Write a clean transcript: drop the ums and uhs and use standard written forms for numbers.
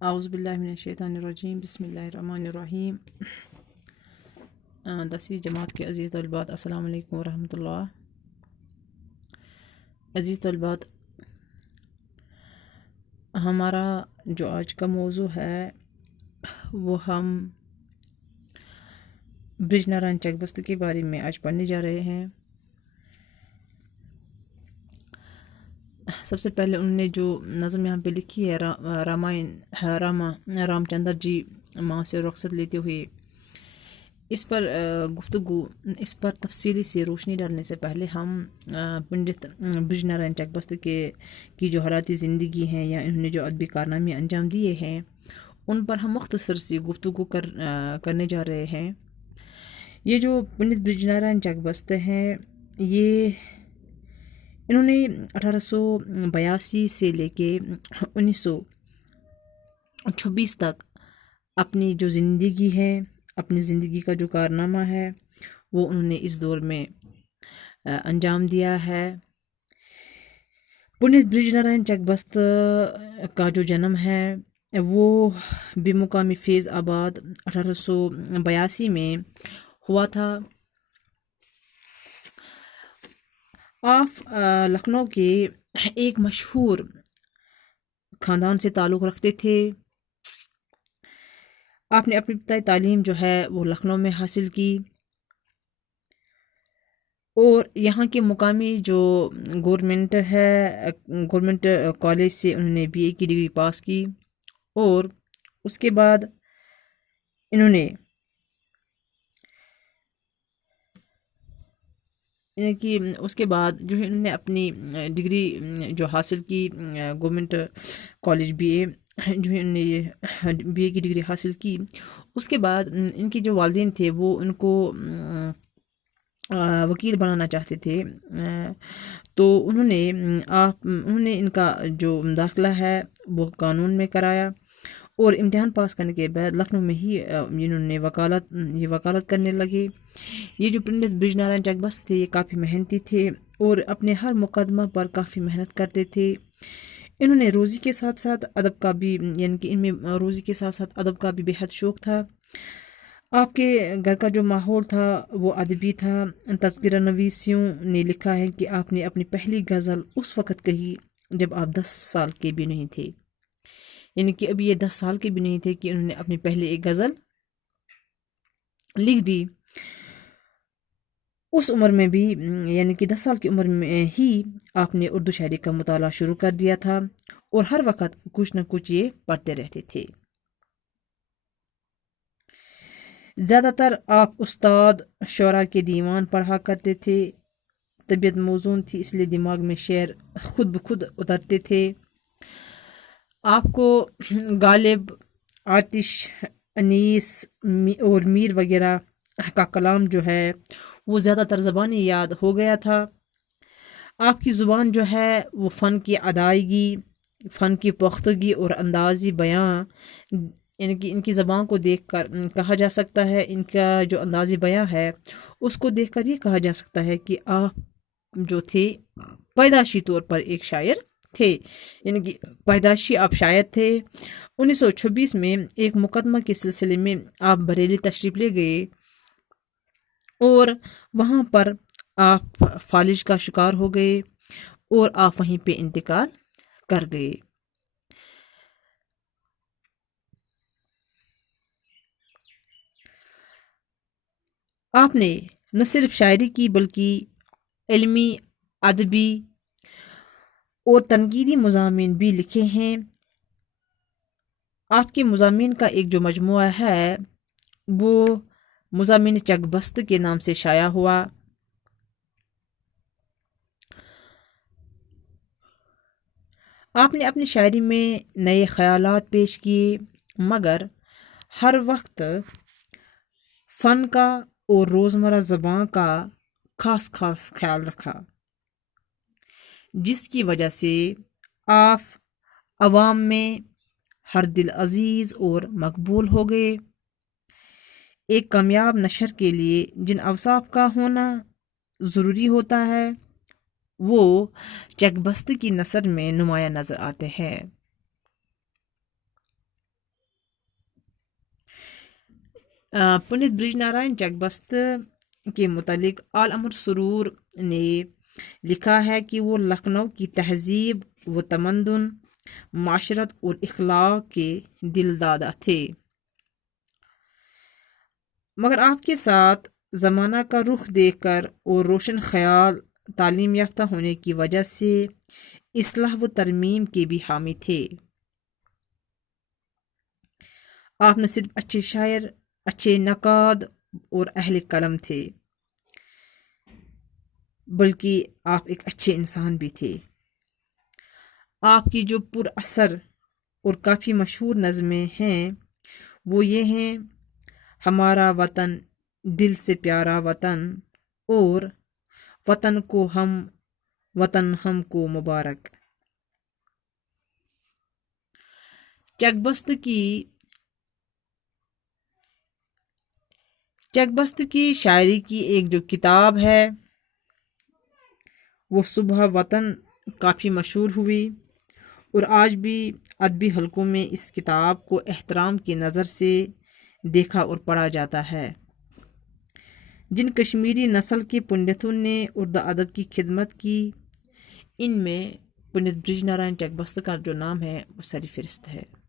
اعوذ باللہ من الشیطان الرجیم، بسم اللہ الرحمن الرحیم۔ 10ویں جماعت کے عزیز طلبات، السلام علیکم ورحمۃ اللہ۔ عزیز طلبات، ہمارا جو آج کا موضوع ہے وہ ہم برج نارائن چک بست کے بارے میں آج پڑھنے جا رہے ہیں۔ سب سے پہلے انہوں نے جو نظم یہاں پہ لکھی ہے، رام چندر جی ماں سے رخصت لیتے ہوئے، اس پر اس پر تفصیلی سے روشنی ڈالنے سے پہلے ہم پنڈت برج نارائن چک بست کی جو حیاتی زندگی ہیں یا انہوں نے جو ادبی کارنامے انجام دیے ہیں ان پر ہم مختصر سی گفتگو کرنے جا رہے ہیں۔ یہ جو پنڈت برج نارائن چک بست ہیں، یہ انہوں نے 1882 سے لے کے 1926 تک اپنی جو زندگی ہے، اپنی زندگی کا جو کارنامہ ہے وہ انہوں نے اس دور میں انجام دیا ہے۔ پنڈت برج نارائن چک بست کا جو جنم ہے وہ بمقامی فیض آباد 1882 میں ہوا تھا۔ آپ لکھنؤ کے ایک مشہور خاندان سے تعلق رکھتے تھے۔ آپ نے اپنی ابتدائی تعلیم جو ہے وہ لکھنؤ میں حاصل کی اور یہاں کے مقامی جو گورنمنٹ کالج سے انہوں نے BA کی ڈگری پاس کی، اور اس کے بعد انہوں نے جو ہے انہوں نے اپنی ڈگری جو حاصل کی گورنمنٹ کالج BA، جو ہے انہوں نے یہ BA کی ڈگری حاصل کی۔ اس کے بعد ان کے جو والدین تھے وہ ان کو وکیل بنانا چاہتے تھے، تو انہوں نے ان کا جو داخلہ ہے وہ قانون میں کرایا، اور امتحان پاس کرنے کے بعد لکھنؤ میں ہی انہوں نے وکالت کرنے لگے۔ یہ جو پنڈت برج نارائن چک بست تھے، یہ کافی محنتی تھے اور اپنے ہر مقدمہ پر کافی محنت کرتے تھے۔ انہوں نے روزی کے ساتھ ساتھ ادب کا بھی، یعنی کہ ان میں روزی کے ساتھ ساتھ ادب کا بھی بے حد شوق تھا۔ آپ کے گھر کا جو ماحول تھا وہ ادبی تھا۔ تذکرہ نویسیوں نے لکھا ہے کہ آپ نے اپنی پہلی غزل اس وقت کہی جب آپ 10 سال کے بھی نہیں تھے، یعنی کہ ابھی یہ 10 سال کے بھی نہیں تھے کہ انہوں نے اپنی پہلے ایک غزل لکھ دی۔ اس عمر میں بھی، یعنی کہ 10 سال کی عمر میں ہی آپ نے اردو شاعری کا مطالعہ شروع کر دیا تھا، اور ہر وقت کچھ نہ کچھ یہ پڑھتے رہتے تھے۔ زیادہ تر آپ استاد شعراء کے دیوان پڑھا کرتے تھے۔ طبیعت موزون تھی، اس لیے دماغ میں شعر خود بخود اترتے تھے۔ آپ کو غالب، آتش، انیس اور میر وغیرہ کا کلام جو ہے وہ زیادہ تر زبانی یاد ہو گیا تھا۔ آپ کی زبان جو ہے وہ فن کی ادائیگی، فن کی پختگی اور اندازی بیاں، یعنی کہ ان کی زبان کو دیکھ کر کہا جا سکتا ہے، ان کا جو اندازی بیاں ہے اس کو دیکھ کر یہ کہا جا سکتا ہے کہ آپ جو تھے پیدائشی طور پر ایک شاعر تھے، یعنی کہ پیدائشی آپ شاعر تھے۔ 1926 میں ایک مقدمہ کے سلسلے میں آپ بریلی تشریف لے گئے، اور وہاں پر آپ فالج کا شکار ہو گئے اور آپ وہیں پہ انتقال کر گئے۔ آپ نے نہ صرف شاعری کی بلکہ علمی، ادبی اور تنقیدی مضامین بھی لکھے ہیں۔ آپ کے مضامین کا ایک جو مجموعہ ہے وہ مضامین چک بست کے نام سے شائع ہوا۔ آپ نے اپنی شاعری میں نئے خیالات پیش کیے، مگر ہر وقت فن کا اور روزمرہ زبان کا خاص خیال رکھا، جس کی وجہ سے آپ عوام میں ہر دل عزیز اور مقبول ہو گئے۔ ایک کامیاب نشر کے لیے جن اوصاف کا ہونا ضروری ہوتا ہے وہ چک بست کی نثر میں نمایاں نظر آتے ہیں۔ پنڈت برج نارائن چکبست کے متعلق آل امر سرور نے لکھا ہے کہ وہ لکھنؤ کی تہذیب و تمدن، معاشرت اور اخلاق کے دل دادا تھے، مگر آپ کے ساتھ زمانہ کا رخ دیکھ کر اور روشن خیال، تعلیم یافتہ ہونے کی وجہ سے اصلاح و ترمیم کے بھی حامی تھے۔ آپ نہ صرف اچھے شاعر، اچھے نقاد اور اہل قلم تھے، بلکہ آپ ایک اچھے انسان بھی تھے۔ آپ کی جو پر اثر اور کافی مشہور نظمیں ہیں وہ یہ ہیں: ہمارا وطن دل سے پیارا وطن، اور وطن ہم کو مبارک۔ چکبست کی شاعری کی ایک جو کتاب ہے وہ صبح وطن کافی مشہور ہوئی، اور آج بھی ادبی حلقوں میں اس کتاب کو احترام کی نظر سے دیکھا اور پڑھا جاتا ہے۔ جن کشمیری نسل کے پنڈتوں نے اردو ادب کی خدمت کی، ان میں پنڈت برج نارائن چکبست کا جو نام ہے وہ سر فہرست ہے۔